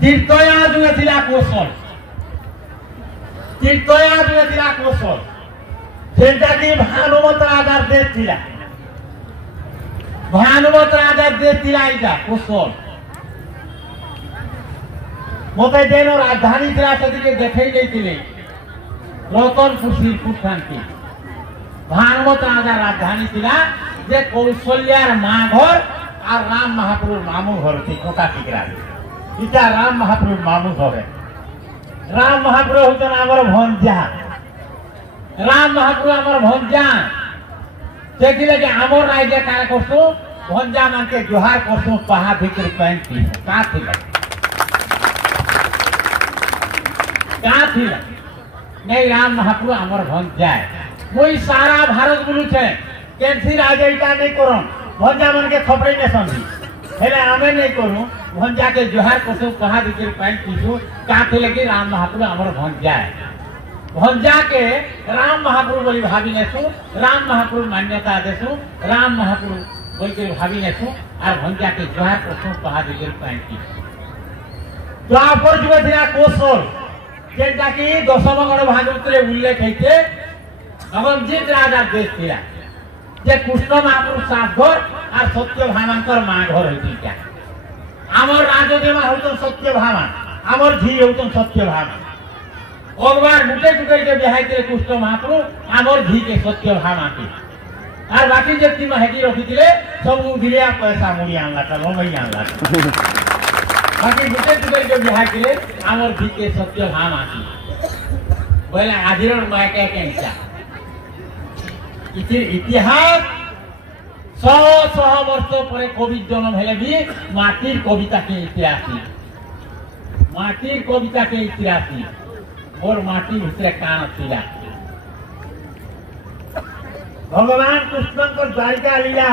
তীর্থয়া যুগে ଥିଲା কৌশল তীর্থয়া যুগে ଥିଲା কৌশল যেটা কি ভানুমত রাজার দেশ ଥିଲା ভানুমত রাজার দেশ ଥିଲା এটা কৌশল মতে যেন রাজধানী ଥିଲା সেদিকে দেখেই ଦେଇଥିଲେ রতনপুর শিরপুর থানকে ভানুমত রাজার রাজধানী ଥିଲା যে কৌশল্যার মা ঘর আর রাম মহাপ্রভুর মামু ঘর সেই কোকা টিকরা এটা রাম মহাপ্রভুর মামু ঘরে রাম মহাপ্রভু হচ্ছেন আমার ভঞ্জা রাম মহাপ্রভু আমার ভঞ্জা ସେଥିଲାଗି ଆମର ରାଇଜେ କାଣା କରଛୁ ଭଞ୍ଜା ମାନକେ ଜୁହାର କରଛୁ ପାହା ଭିତରେ ପ୍ୟାଣ୍ଟ ପିନ୍ଧୁ କାଁ ଥିଲା ନାଇଁ ରାମ ମହାପ୍ରଭୁ ଆମର ଭଞ୍ଜା ମୁଇଁ ସାରା ଭାରତ ବୁଲୁଛେ କେମିତି ରାଜା ଏଇଟା ନେଇ କରନ୍ ଭଞ୍ଜା ମାନକେ ଥପড়େଇ ନେସନ୍ତି ହେଲେ ଆମେ ନେଇ କରୁ ଭଞ୍ଜାକେ ଜୁହାର କରଛୁ ପାହା ଭିତରେ ପ୍ୟାଣ୍ଟ ପିନ୍ଧୁ କାଁ ଥିଲାଗି ରାମ ମହାପ୍ରଭୁ ଆମର ଭଞ୍ଜା भंजा के राम महाप्रभु बोली भावी नेसु राम महाप्रभु मान्यता देसु राम महाप्रभु बोल के भावी नेसु और भंजा के जोहार करसु पहाड़ी के पांची द्वापर जुग थिला कौशल जेटा कि दशमगण भागवत रे उल्लेख हेते अगमजीत राजा देश थिला जे कृष्ण महाप्रभु सागर और सत्यभामांकर मां घर हेती क्या हमर राजदेवा होतन सत्यभामा हमर झी होतन सत्यभामा भगवान गुटे गुटे के बिहाई के कृष्ण महाप्रभु आमर झी के सत्यभामा के और बाकी जति महकी रखी सब दिलिया पैसा मुड़ी आनला लंबई आनला बाकी गुटे गुटे के बिहाई के आमर झी के सत्यभामा की बोले आदिरण मायके के इतिहास 100 वर्ष पर कवि जन्म हेले भी माटिर कविता के इतिहास माटिर कविता के इतिहास और माटी भितर कान थिला भगवान कृष्ण को द्वारिका लीला